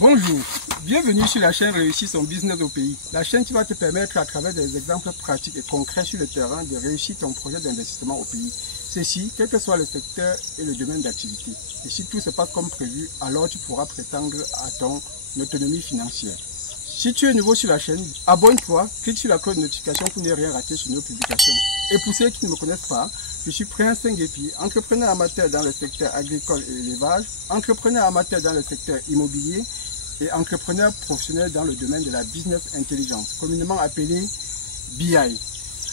Bonjour, bienvenue sur la chaîne Réussir son business au pays. La chaîne qui va te permettre à travers des exemples pratiques et concrets sur le terrain de réussir ton projet d'investissement au pays. Ceci, quel que soit le secteur et le domaine d'activité. Et si tout se passe comme prévu, alors tu pourras prétendre à ton autonomie financière. Si tu es nouveau sur la chaîne, abonne-toi, clique sur la cloche de notification pour ne rien rater sur nos publications. Et pour ceux qui ne me connaissent pas, je suis Prince Nguépi, entrepreneur amateur dans le secteur agricole et élevage, entrepreneur amateur dans le secteur immobilier et entrepreneur professionnel dans le domaine de la business intelligence, communément appelé BI.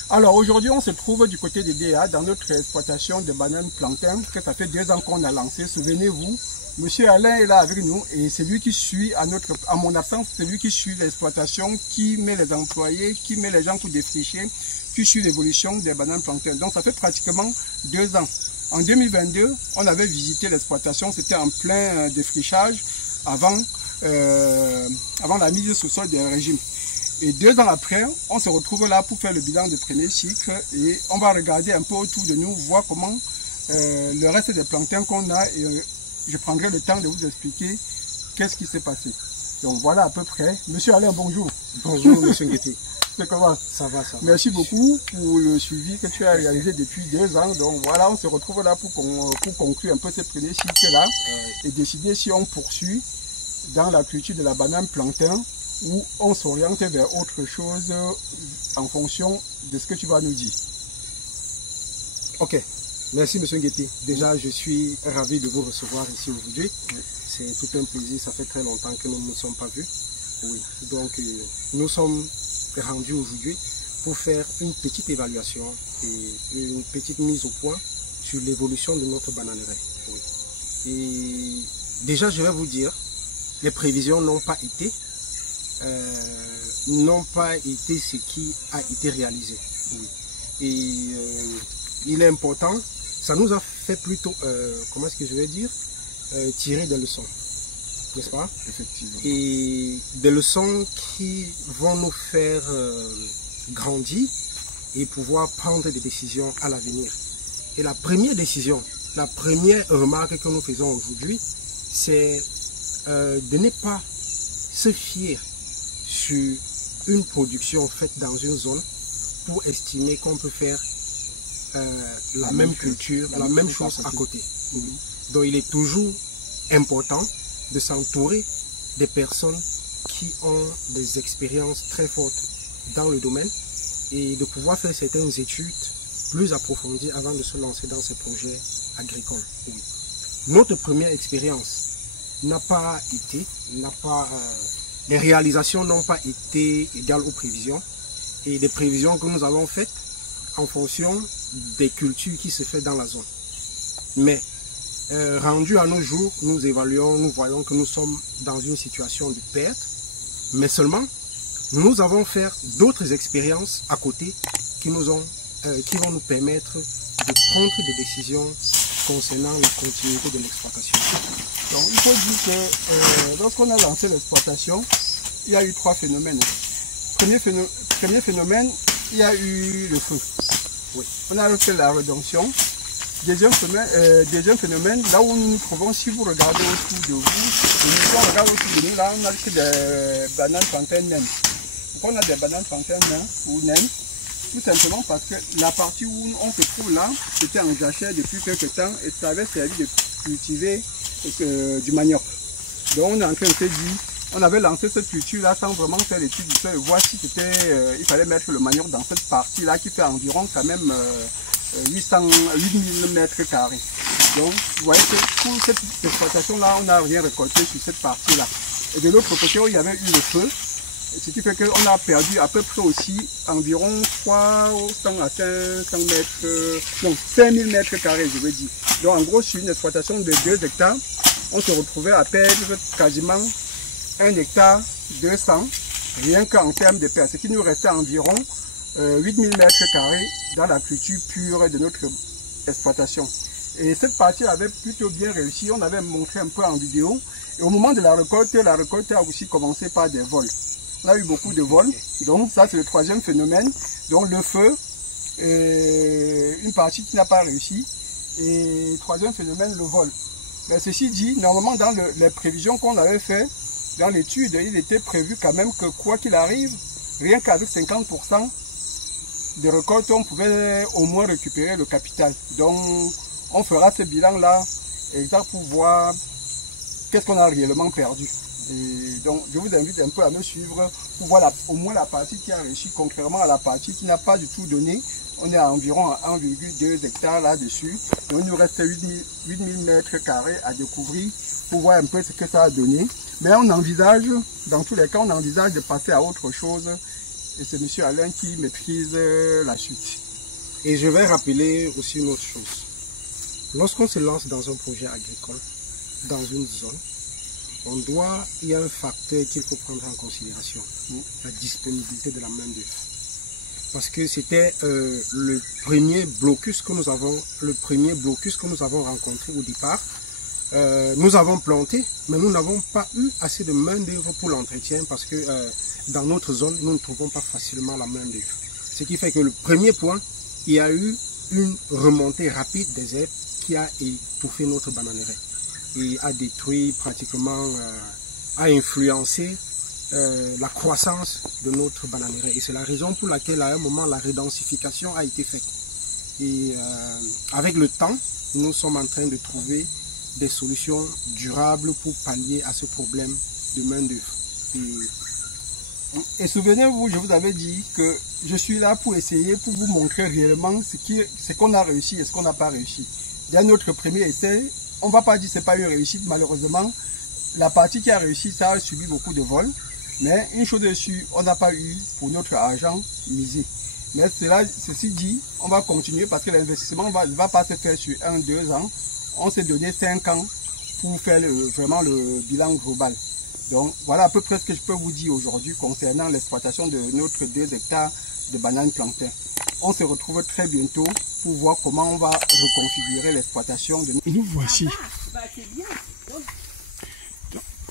Alors aujourd'hui, on se trouve du côté des DA dans notre exploitation de bananes plantain, que ça fait 2 ans qu'on a lancé. Souvenez-vous, Monsieur Alain est là avec nous et c'est lui qui suit, à mon absence, c'est lui qui suit l'exploitation, qui met les employés, qui met les gens pour défricher, qui suit l'évolution des bananes plantain. Donc ça fait pratiquement 2 ans. En 2022, on avait visité l'exploitation, c'était en plein défrichage avant la mise sous sol des régimes. Et 2 ans après, on se retrouve là pour faire le bilan de premier cycle et on va regarder un peu autour de nous, voir comment le reste des plantains qu'on a et je prendrai le temps de vous expliquer qu'est-ce qui s'est passé. Donc voilà à peu près. Monsieur Alain, bonjour. Bonjour, monsieur Nguépi. C'est comment? Ça va, ça va. Merci beaucoup pour le suivi que tu as réalisé depuis 2 ans. Donc voilà, on se retrouve là pour conclure un peu ce premier cycle-là et décider si on poursuit dans la culture de la banane plantain ou on s'oriente vers autre chose en fonction de ce que tu vas nous dire. Ok, merci monsieur Nguépi. Déjà, je suis ravi de vous recevoir ici aujourd'hui. Oui. C'est tout un plaisir, ça fait très longtemps que nous ne nous sommes pas vus. Oui. Donc, nous sommes rendus aujourd'hui pour faire une petite évaluation et une petite mise au point sur l'évolution de notre bananerie. Oui. Et déjà, je vais vous dire, les prévisions n'ont pas été ce qui a été réalisé. Oui. Et il est important, ça nous a fait plutôt, comment est-ce que je vais dire, tirer des leçons, n'est-ce pas? Effectivement. Et des leçons qui vont nous faire grandir et pouvoir prendre des décisions à l'avenir. Et la première décision, la première remarque que nous faisons aujourd'hui, c'est de ne pas se fier sur une production faite dans une zone pour estimer qu'on peut faire la même culture, la même chose à côté. Donc il est toujours important de s'entourer des personnes qui ont des expériences très fortes dans le domaine et de pouvoir faire certaines études plus approfondies avant de se lancer dans ces projets agricoles. Notre première expérience n'a pas été, les réalisations n'ont pas été égales aux prévisions et des prévisions que nous avons faites en fonction des cultures qui se font dans la zone. Mais rendu à nos jours, nous évaluons, nous voyons que nous sommes dans une situation de perte, mais seulement nous avons fait d'autres expériences à côté qui vont nous permettre de prendre des décisions concernant la continuité de l'exploitation. Donc il faut dire que lorsqu'on a lancé l'exploitation, il y a eu 3 phénomènes. Premier phénomène, il y a eu le feu. Oui. On a fait la rédemption. Deuxième phénomène, là où nous nous trouvons, si vous regardez autour de vous, et on regarde autour de nous, là on a que des bananes plantain naines. Pourquoi on a des bananes plantain naines ou naines? Tout simplement parce que la partie où on se trouve là, c'était en jachère depuis quelques temps et ça avait servi de cultiver du manioc. Donc on est en train de se dire, on avait lancé cette culture là sans vraiment faire l'étude du sol et voir si il fallait mettre le manioc dans cette partie là qui fait environ quand même 8000 mètres carrés. Donc vous voyez que pour cette exploitation là, on n'a rien récolté sur cette partie là. Et de l'autre côté, il y avait eu le feu. Ce qui fait qu'on a perdu à peu près aussi environ 300 à 500 mètres, donc 5000 mètres carrés, je veux dire. Donc en gros, sur une exploitation de 2 hectares, on se retrouvait à perdre quasiment 1 hectare 200, rien qu'en termes de pertes. Ce qui nous restait environ 8000 mètres carrés dans la culture pure de notre exploitation. Et cette partie avait plutôt bien réussi, on avait montré un peu en vidéo. Et au moment de la récolte a aussi commencé par des vols. On a eu beaucoup de vols, donc ça c'est le 3e phénomène. Donc le feu, une partie qui n'a pas réussi. Et 3e phénomène, le vol. Mais ceci dit, normalement dans les prévisions qu'on avait fait, dans l'étude, il était prévu quand même que quoi qu'il arrive, rien qu'avec 50% de récolte, on pouvait au moins récupérer le capital. Donc, on fera ce bilan-là exact pour voir qu'est-ce qu'on a réellement perdu. Et donc, je vous invite un peu à me suivre pour voir au moins la partie qui a réussi, contrairement à la partie qui n'a pas du tout donné. On est à environ à 1,2 hectares là-dessus. Donc, il nous reste 8000 mètres carrés à découvrir pour voir un peu ce que ça a donné. Mais on envisage, dans tous les cas, on envisage de passer à autre chose. Et c'est M. Alain qui maîtrise la suite. Et je vais rappeler aussi une autre chose. Lorsqu'on se lance dans un projet agricole, dans une zone, il y a un facteur qu'il faut prendre en considération, la disponibilité de la main-d'œuvre. Parce que c'était le premier blocus que nous avons rencontré au départ. Nous avons planté, mais nous n'avons pas eu assez de main-d'œuvre pour l'entretien parce que dans notre zone, nous ne trouvons pas facilement la main-d'œuvre. Ce qui fait que le premier point, il y a eu une remontée rapide des herbes qui a étouffé notre bananeraie et a détruit pratiquement, a influencé la croissance de notre bananeraie. Et c'est la raison pour laquelle à un moment la redensification a été faite. Et avec le temps, nous sommes en train de trouver des solutions durables pour pallier à ce problème de main-d'œuvre. Et souvenez-vous, je vous avais dit que je suis là pour essayer, pour vous montrer réellement ce qu'on a réussi et ce qu'on n'a pas réussi. Dès notre premier essai, on ne va pas dire que ce n'est pas une réussite, malheureusement. La partie qui a réussi, ça a subi beaucoup de vols. Mais une chose dessus, on n'a pas eu pour notre argent misé. Mais ceci dit, on va continuer parce que l'investissement ne va pas se faire sur 1-2 ans. On s'est donné 5 ans pour faire vraiment le bilan global. Donc voilà à peu près ce que je peux vous dire aujourd'hui concernant l'exploitation de notre 2 hectares de bananes plantain. On se retrouve très bientôt pour voir comment on va reconfigurer l'exploitation de notre...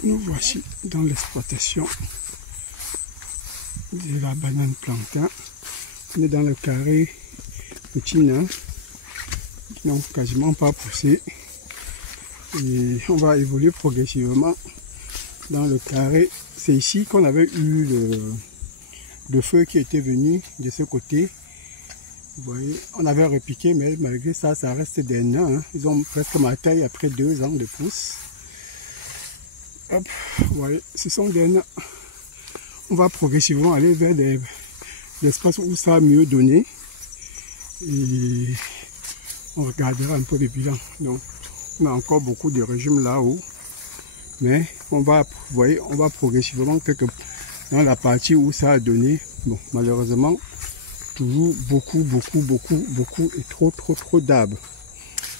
Nous voici dans l'exploitation de la banane plantain. On est dans le carré petit nain qui n'ont quasiment pas poussé. Et on va évoluer progressivement dans le carré. C'est ici qu'on avait eu le feu qui était venu de ce côté. Vous voyez, on avait repiqué, mais malgré ça, ça reste des nains. Hein. Ils ont presque ma taille après 2 ans de pousse. Hop, vous voyez, ce sont des nains. On va progressivement aller vers des espaces où ça a mieux donné. Et on regardera un peu les bilans. Donc, on a encore beaucoup de régimes là-haut. Mais on va, vous voyez, on va progressivement dans la partie où ça a donné. Bon, malheureusement, toujours beaucoup et trop d'arbres.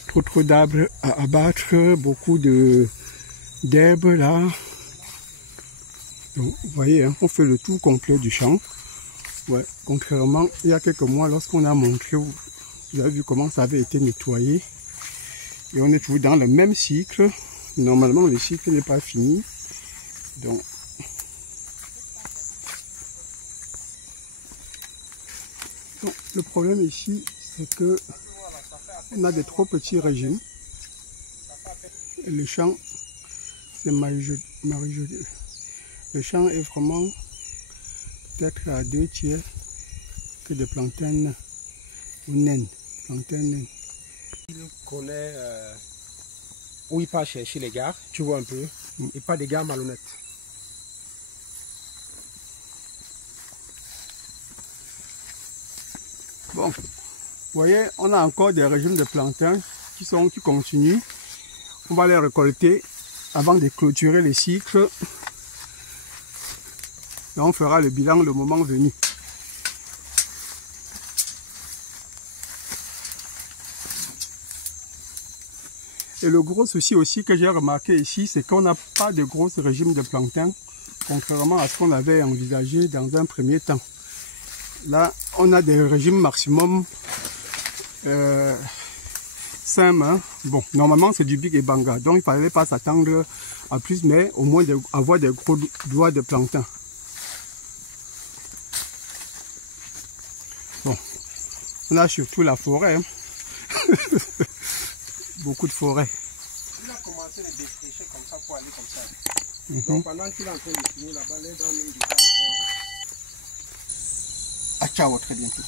Trop d'arbres à abattre, beaucoup d'herbes là. Donc, vous voyez, hein, on fait le tour complet du champ. Ouais, contrairement, il y a quelques mois, lorsqu'on a montré, vous avez vu comment ça avait été nettoyé. Et on est toujours dans le même cycle. Normalement, le cycle n'est pas fini. Donc, le problème ici, c'est que on a des trop petits régimes. Et le champ, c'est marijolé. Le champ est vraiment peut-être à 2/3 que de plantains ou naines. Plantains naines. Il connaît où il part chercher les gars, tu vois un peu, et pas des gars malhonnêtes. Bon, vous voyez, on a encore des régimes de plantains qui continuent. On va les récolter avant de clôturer les cycles. Et on fera le bilan le moment venu. Et le gros souci aussi que j'ai remarqué ici, c'est qu'on n'a pas de gros régime de plantains, contrairement à ce qu'on avait envisagé dans un premier temps. Là, on a des régimes maximum 5 mains. Bon, normalement c'est du Big et Banga, donc il ne fallait pas s'attendre à plus, mais au moins avoir des gros doigts de plantain. Bon, on a surtout la forêt. Hein. Beaucoup de forêt. Il a commencé à défricher comme ça pour aller comme ça. Donc pendant qu'il est en train de signer là-bas, les dames nous diront encore. À ciao, très bientôt.